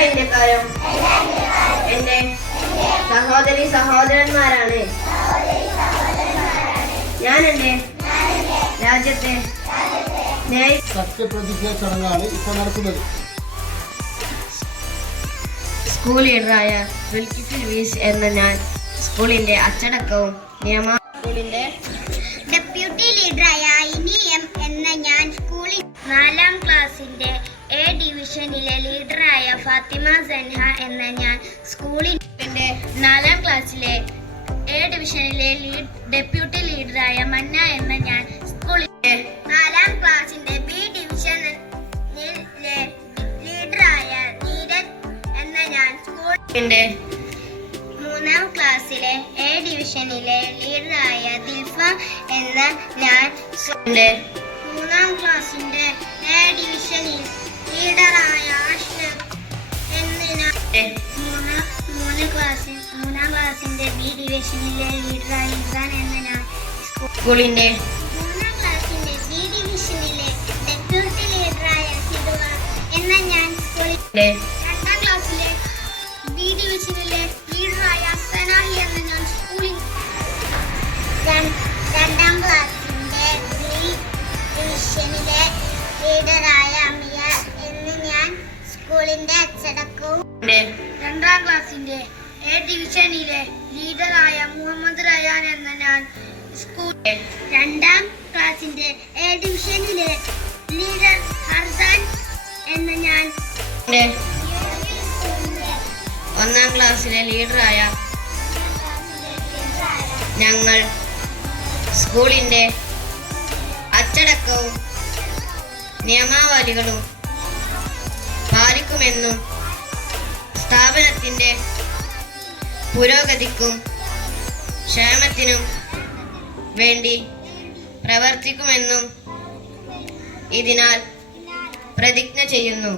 എല്ലാ ഇന്ത്യക്കാരും സഹോദരി സഹോദരന്മാരാണ്. ഞാൻ എന്റെ രാജ്യത്തെ സത്യപ്രതിജ്ഞ ചടങ്ങാണ് ഇപ്പോൾ നടക്കുന്നത്. സ്കൂൾ ലീഡറായ വിൽക്കിഫിൽ വീസ് എന്ന ഞാൻ സ്കൂളിന്റെ അച്ചടക്കവും നിയമ സ്കൂളിന്റെ ഡെപ്യൂട്ടി ലീഡറായ ഇനി എം എന്ന ഞാൻ സ്കൂളിൽ നാലാം ക്ലാസിന്റെ എ ഡിവിഷനിലെ ലീഡറായ ഫാത്തിമ സെൻഹ എന്ന ഞാൻ സ്കൂളിന്റെ നാലാം ക്ലാസ്സിലെ എ ഡിവിഷനിലെ ലീഡ് ഡെപ്യൂട്ടി ലീഡറായ മന്ന എന്ന ഞാൻ സ്കൂളിന്റെ നാലാം ക്ലാസ്സിന്റെ ബി ഡിവിഷനിലെ ലീഡറായ നീരജ് എന്ന ഞാൻ സ്കൂളിന്റെ മൂന്നാം ക്ലാസ്സിലെ എ ഡിവിഷനിലെ ലീഡറായ ദിൽഫ എന്ന ഞാൻ മൂന്നാം ക്ലാസ്സിന്റെ എ ഡിവിഷനിൽ മൂന്ന് മൂന്ന് ക്ലാസ്സിൽ മൂന്നാം ക്ലാസ്സിന്റെ ബി ഡിവിഷനിലെ ലീഡറായ ഇസാൻ എന്ന ഞാൻ സ്കൂളിന്റെ? മൂന്നാം ക്ലാസ്സിന്റെ ബി ഡിവിഷനിലെ ഡെപ്യൂട്ടി ലീഡറായ ഹിദുവ എന്ന ഞാൻ സ്കൂളിന്റെ രണ്ടാം ക്ലാസ്സിലെ ബി ഡിവിഷനിലെ ലീഡറായ സനാഹി എന്ന ഞാൻ സ്കൂളിൽ രണ്ടാം ക്ലാസ്സിന്റെ ബി ഡിവിഷനിലെ ലീഡറായ സ്കൂളിന്റെ അച്ചടക്കവും രണ്ടാം ക്ലാസ്സിന്റെ എ ഡിവിഷനിലെ ലീഡറായ മുഹമ്മദ് റയാൻ എന്ന ഞാൻ സ്കൂൾ രണ്ടാം ക്ലാസ്സിന്റെ എ ഡിവിഷനിലെ ലീഡർ ഹർദാൻ എന്ന ഞാൻ ഒന്നാം ക്ലാസ്സിലെ ലീഡറായ ഞങ്ങൾ സ്കൂളിന്റെ അച്ചടക്കവും നിയമാവലികളും പാലിക്കുമെന്നും സ്ഥാപനത്തിന്റെ പുരോഗതിക്കും ക്ഷേമത്തിനും വേണ്ടി പ്രവർത്തിക്കുമെന്നും ഇതിനാൽ പ്രതിജ്ഞ ചെയ്യുന്നു.